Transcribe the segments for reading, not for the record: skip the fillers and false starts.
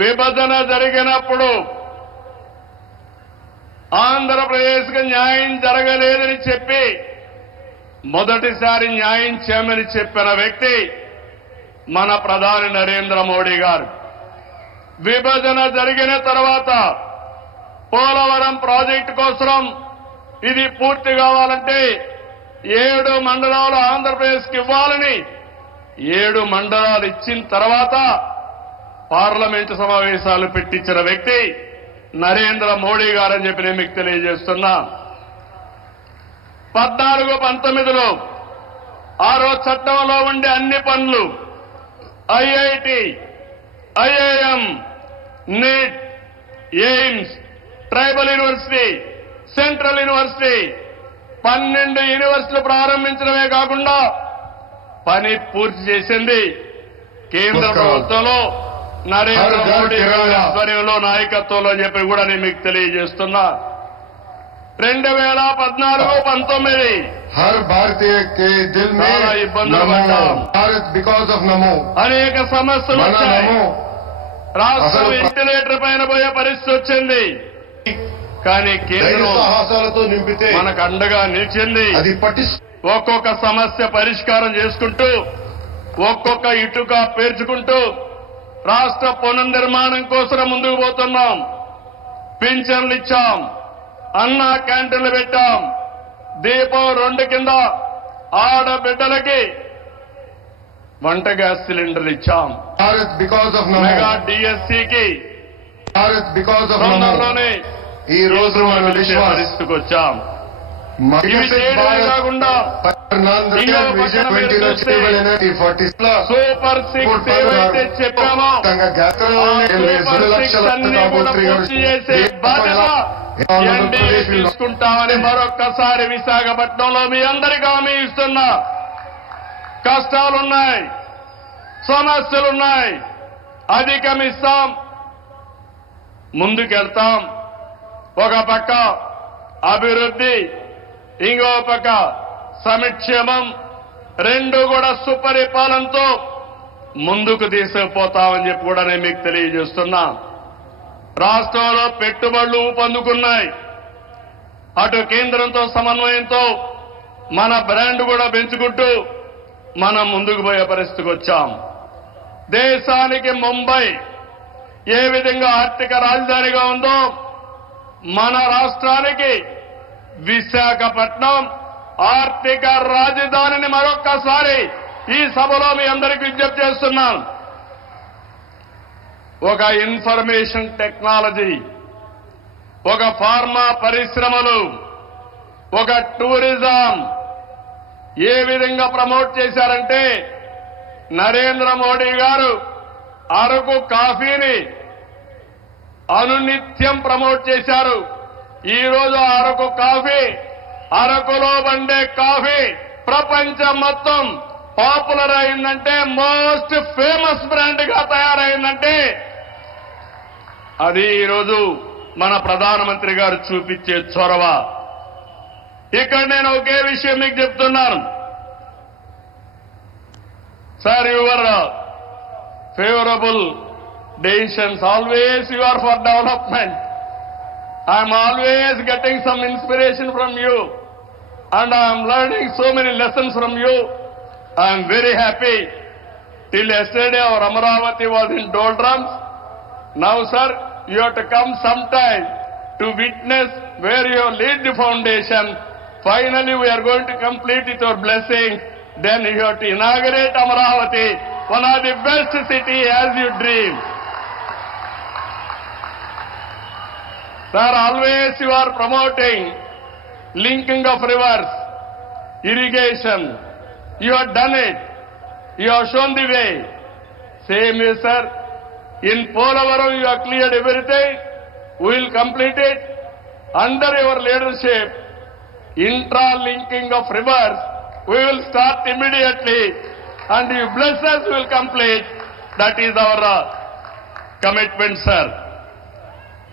విభజన జరిగినప్పుడు ఆంధ్రప్రదేశ్కు న్యాయం జరగలేదని చెప్పి మొదటిసారి న్యాయం చేయమని చెప్పిన వ్యక్తి మన ప్రధాని నరేంద్ర మోడీ గారు. విభజన జరిగిన తర్వాత పోలవరం ప్రాజెక్టు కోసం ఇది పూర్తి కావాలంటే 7 మండలాలు ఆంధ్రప్రదేశ్కి ఇవ్వాలని 7 మండలాలు ఇచ్చిన తర్వాత పార్లమెంటు సమావేశాలు పెట్టించిన వ్యక్తి నరేంద్ర మోడీ గారని చెప్పి నేను మీకు తెలియజేస్తున్నా. 14-19లో ఆ రోజు చట్టంలో ఉండే అన్ని పనులు IIT, IIM, NEET, AIIMS, tribal university, central university 12 యూనివర్సిటీలు ప్రారంభించడమే కాకుండా పని పూర్తి చేసింది కేంద్ర ప్రభుత్వంలో నరేంద్ర మోడీ గారి ఆధ్వర్యంలో నాయకత్వంలో అని చెప్పి కూడా నేను మీకు తెలియజేస్తున్నా. 2014-19 हर भारतीय के दिल में भारत बिकॉज ऑफ नमो అనేక సమస్యలు వచ్చాయి. రాష్ట్రం వెంటిలేటర్ పైన పోయే పరిస్థితి వచ్చింది. కానీ కేంద్రం సాహసాలతో నింపితే మనకు అండగా నిలిచింది. అది ఒక్కొక్క సమస్య పరిష్కారం చేసుకుంటూ ఒక్కొక్క ఇటుక పేర్చుకుంటూ రాష్ట్ర పునర్నిర్మాణం కోసం ముందుకు పోతున్నాం. పింఛన్లు ఇచ్చాం, అన్న క్యాంటీన్లు పెట్టాం, దీపం 2 కింద ఆడబిడ్డలకి వంట గ్యాస్ సిలిండర్లు ఇచ్చాం. Bharat because of NaMo mega డిఎస్సికి भारत बिकॉज ऑफ नमो తొందరలోనే ఈ రోజు మన విశ్వాసం పరిస్థితికి వచ్చాం. ఇవి చేయడమే కాకుండా సూపర్ 6 ఏవైతే చెప్పామో సూపర్ 6 అన్ని కూడా పూర్తి చేసే బాధ్యత ఎన్డీఏ తీసుకుంటామని మరొక్కసారి విశాఖపట్నంలో మీ అందరికీ హామీ ఇస్తున్నా. కష్టాలున్నాయి, సమస్యలున్నాయి, అధిగమిస్తాం, ముందుకెళ్తాం. ఒక పక్క అభివృద్ధి, ఇంకో పక్క సంక్షేమం, 2 కూడా సుపరిపాలనతో ముందుకు తీసుకుపోతామని చెప్పి కూడా నేను మీకు తెలియజేస్తున్నా. రాష్ట్రంలో పెట్టుబడులు ఊపందుకున్నాయి. అటు కేంద్రంతో సమన్వయంతో మన బ్రాండ్ కూడా పెంచుకుంటూ మనం ముందుకు పోయే పరిస్థితికి వచ్చాం. దేశానికి ముంబై ఏ విధంగా ఆర్థిక రాజధానిగా ఉందో మన రాష్ట్రానికి విశాఖపట్నం ఆర్థిక రాజధానిని మరొక్కసారి ఈ సభలో మీ అందరికీ విజ్ఞప్తి చేస్తున్నాను. ఒక ఇన్ఫర్మేషన్ టెక్నాలజీ, ఒక ఫార్మా పరిశ్రమలు, ఒక టూరిజం ఏ విధంగా ప్రమోట్ చేశారంటే నరేంద్ర మోడీ గారు అరకు కాఫీని అనునిత్యం ప్రమోట్ చేశారు. ఈ రోజు అరకు కాఫీ, అరకులో పండే కాఫీ ప్రపంచం మొత్తం పాపులర్ అయిందంటే, మోస్ట్ ఫేమస్ బ్రాండ్ గా తయారైందంటే అది ఈరోజు మన ప్రధానమంత్రి గారు చూపించే చొరవ. ఇక్కడ నేను ఒకే విషయం మీకు చెప్తున్నాను. Sir, your favourable decisions, always you are for development. I am always getting some inspiration from you and I am learning so many lessons from you. I am very happy. Till yesterday our Amaravati was in doldrums. Now sir, you have to come sometime to witness where you lead the foundation. Finally we are going to complete it your blessing. Then you have to inaugurate Amaravati, one of the best city as you dream. Sir, always you are promoting linking of rivers, irrigation. You have done it. You have shown the way. Same way, sir. In Polavaram you have cleared everything. We will complete it. Under your leadership, intra-linking of rivers, we will start immediately. And you bless us, we will complete. That is our commitment, sir.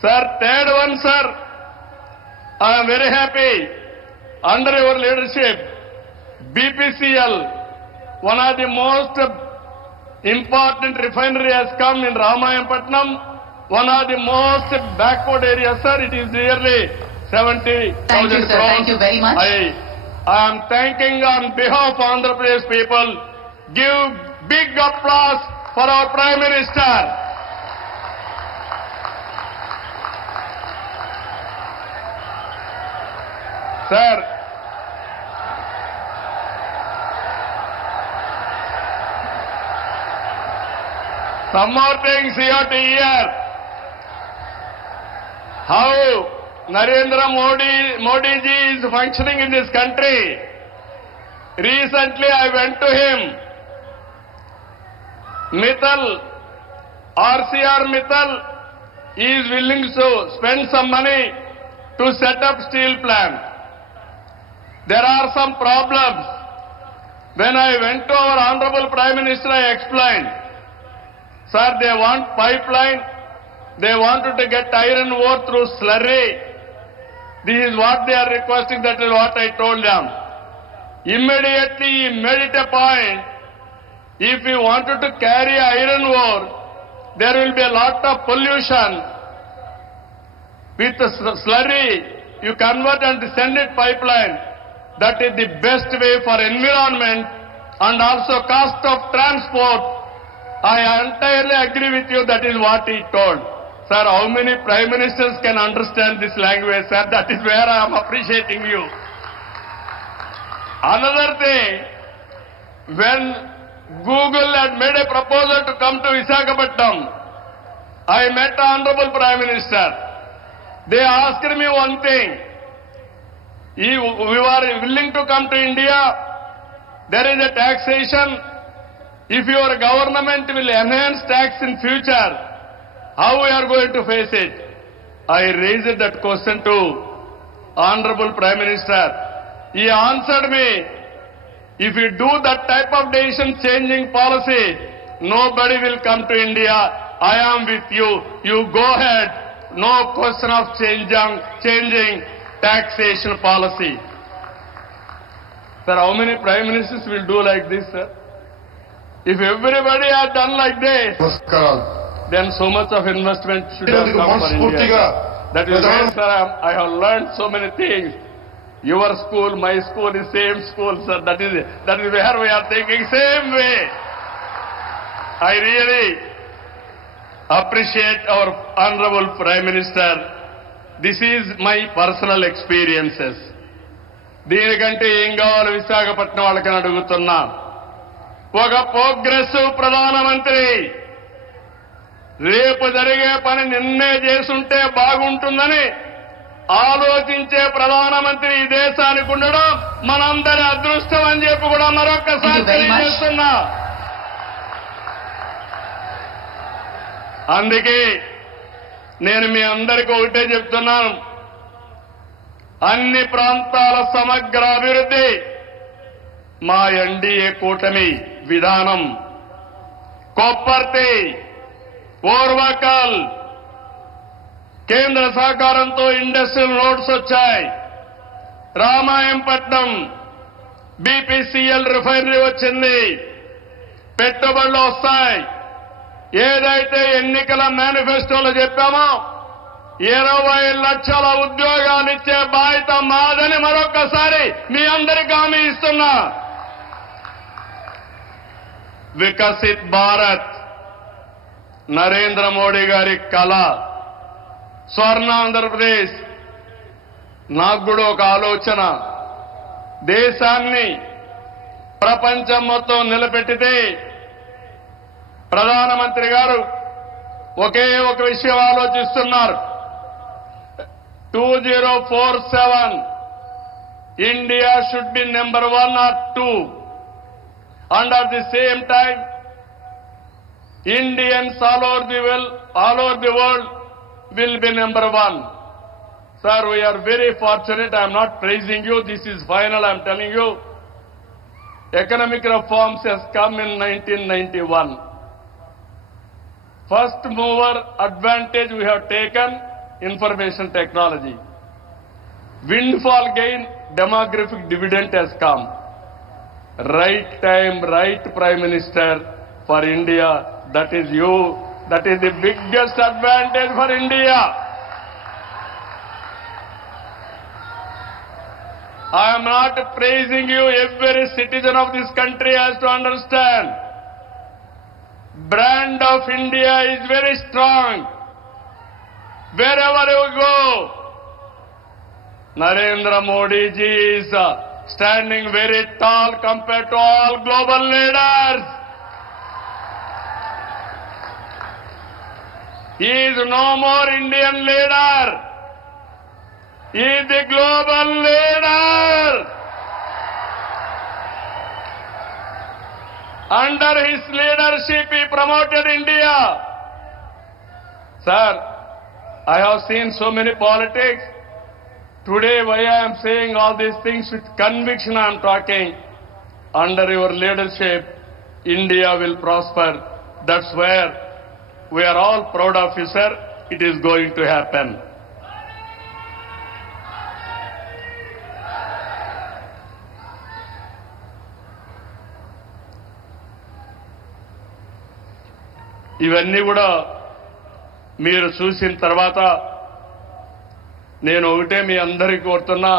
Sir, third one, sir, I am very happy. Under your leadership, BPCL, one of the most important refinery has come in Ramayanpatnam, one of the most backward areas, sir. It is nearly 70,000 Thank you, sir. crores. Thank you very much. I am thanking on behalf of Andhra Pradesh people. Give big applause for our Prime Minister. Sir, some more things you have to hear. How Narendra Modi ji is functioning in this country. Recently I went to him. Mittal, RCR Mittal is willing to spend some money to set up steel plant. There are some problems. When I went to our Honorable Prime Minister, I explained, sir, they want pipeline, they wanted to get iron ore through slurry. This is what they are requesting, that is what I told them. Immediately he made it a point, if you wanted to carry iron ore, there will be a lot of pollution. With the slurry, you convert and send it pipeline. That is the best way for environment and also cost of transport. I entirely agree with you. That is what he told. Sir, how many prime ministers can understand this language, sir? That is where I am appreciating you. Another thing, when Google had made a proposal to come to Visakhapatnam, I met the Honorable Prime Minister. They asked me one thing. We were willing to come to India. There is a taxation. If your government will enhance tax in future, how we are going to face it? I raised that question to Honorable Prime Minister. He answered me, if you do that type of decision changing policy, nobody will come to India. I am with you. You go ahead. No question of changing taxation policy. Sir, how many prime ministers will do like this, sir? If everybody had done like this, Namaskaram. then so much of investment should have come for India. That is why, sir, I have learned so many things. Your school, my school is same school, sir. That is where we are thinking same way. I really appreciate our Honorable Prime Minister. This is my personal experiences. దీనికంటే ఏం కావాలి విశాఖపట్నం వాళ్ళకి అడుగుతున్నా. ఒక progressive ప్రధానమంత్రి రేపు జరిగే పని నిన్నే చేసుంటే బాగుంటుందని ఆలోచించే ప్రధానమంత్రి ఈ దేశానికి ఉండడం మనందరి అదృష్టం అని చెప్పి కూడా మరొక్కసారి తెలియజేస్తున్నా. అందుకే నేను మీ అందరికీ ఒకటే చెప్తున్నాను, అన్ని ప్రాంతాల సమగ్ర అభివృద్ధి మా ఎన్డీఏ కూటమి విధానం. కొప్పర్తి, ఓర్వకల్ కేంద్ర సహకారంతో ఇండస్ట్రియల్ నోడ్స్ వచ్చాయి. రామాయంపట్నం బీపీసీఎల్ రిఫైనరీ వచ్చింది. పెట్టుబడులు వస్తాయి. ఏదైతే ఎన్నికల మేనిఫెస్టోలో చెప్పామో 20 లక్షల ఉద్యోగాలు ఇచ్చే బాధ్యత మాదని మరొక్కసారి మీ అందరికీ హామీ ఇస్తున్నా. వికసిత్ భారత్ నరేంద్ర మోడీ గారి కళ. స్వర్ణ ఆంధ్రప్రదేశ్. నాకు కూడా ఒక ఆలోచన, దేశాన్ని ప్రపంచం మొత్తం నిలబెట్టితే ప్రధానమంత్రి గారు ఒకే ఒక విషయం ఆలోచిస్తున్నారు. 2047 India should be number 1 or 2, and at the same time Indians all over the world will be number 1. Sir, we are very fortunate. I am not praising you. This is final. I am telling you. Economic reforms has come in 1991. First mover advantage we have taken, information technology. Windfall gain, demographic dividend has come. Right time, right Prime Minister, for India. That is you. That is the biggest advantage for India. I am not praising you. Every citizen of this country has to understand. Brand of India is very strong. Wherever you go, Narendra Modi ji is standing very tall compared to all global leaders. He is no more Indian leader. He is the global leader. Under his leadership, he promoted India. Sir, I have seen so many politics. Today, why I am saying all these things with conviction I am talking. Under your leadership, India will prosper. That's where we are all proud of you, sir. It is going to happen. ఇవన్నీ కూడా మీరు చూసిన తర్వాత నేను ఒకటే మీ అందరికీ కోరుతున్నా,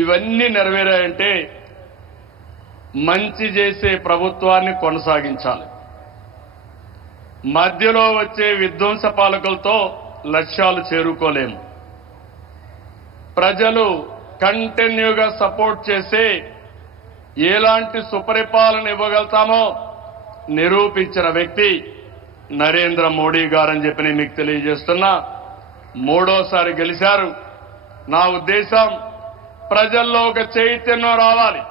ఇవన్నీ నెరవేరాయంటే మంచి చేసే ప్రభుత్వాన్ని కొనసాగించాలి. మధ్యలో వచ్చే విధ్వంస పాలకులతో లక్ష్యాలు చేరుకోలేము. ప్రజలు కంటిన్యూగా సపోర్ట్ చేసే ఎలాంటి సుపరిపాలన ఇవ్వగలుగుతామో నిరూపించిన వ్యక్తి నరేంద్ర మోడీ గారని చెప్పి నేను మీకు తెలియజేస్తున్నా. మూడోసారి గెలిచారు. నా ఉద్దేశం ప్రజల్లో ఒక చైతన్యం రావాలి.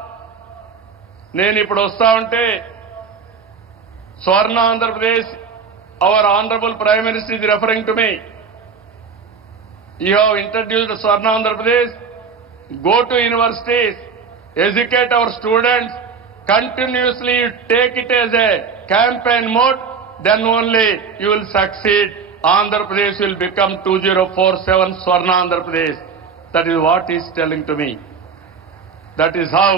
నేను ఇప్పుడు వస్తా ఉంటే స్వర్ణ Andhra Pradesh, our honourable prime minister is referring to me. You have introduced Swarna Andhra Pradesh. Go to universities, educate our students, continuously take it as a campaign mode, then only you will succeed. Andhra Pradesh will become 2047 Swarna Andhra Pradesh. That is what he is telling to me. That is how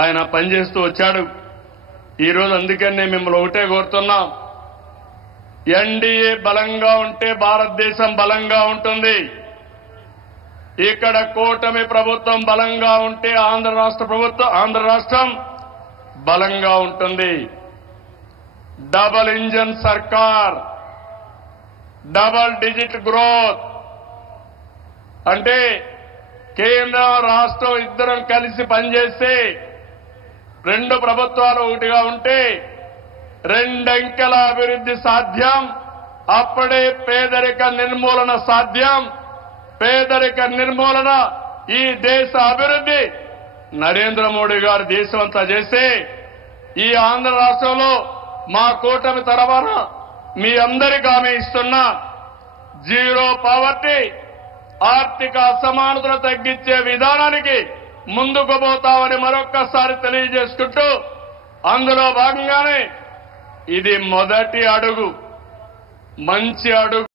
ఆయన పనిచేస్తూ వచ్చాడు. ఈరోజు అందుకనే మిమ్మల్ని ఒకటే కోరుతున్నాం, NDA బలంగా ఉంటే భారతదేశం బలంగా ఉంటుంది. ఇక్కడ కూటమి ప్రభుత్వం బలంగా ఉంటే ఆంధ్ర రాష్ట్రం బలంగా ఉంటుంది. డబల్ ఇంజన్ సర్కార్, డబల్ డిజిట్ గ్రోత్ అంటే కేంద్ర రాష్ట్రం ఇద్దరం కలిసి పనిచేస్తే, రెండు ప్రభుత్వాలు ఒకటిగా ఉంటే రెండంకెల అభివృద్ధి సాధ్యం. అప్పుడే పేదరిక నిర్మూలన సాధ్యం. పేదరిక నిర్మూలన, ఈ దేశ అభివృద్ధి నరేంద్ర మోడీ గారు దేశం అంతా చేస్తే, ఈ ఆంధ్ర రాష్ట్రంలో మా కూటమి తరఫున మీ అందరికీ హామీ ఇస్తున్నా, జీరో పావర్టీ, ఆర్థిక అసమానతలు తగ్గించే విధానానికి ముందుకు పోతామని మరొక్కసారి తెలియజేసుకుంటూ, అందులో భాగంగానే ఇది మొదటి అడుగు, మంచి అడుగు.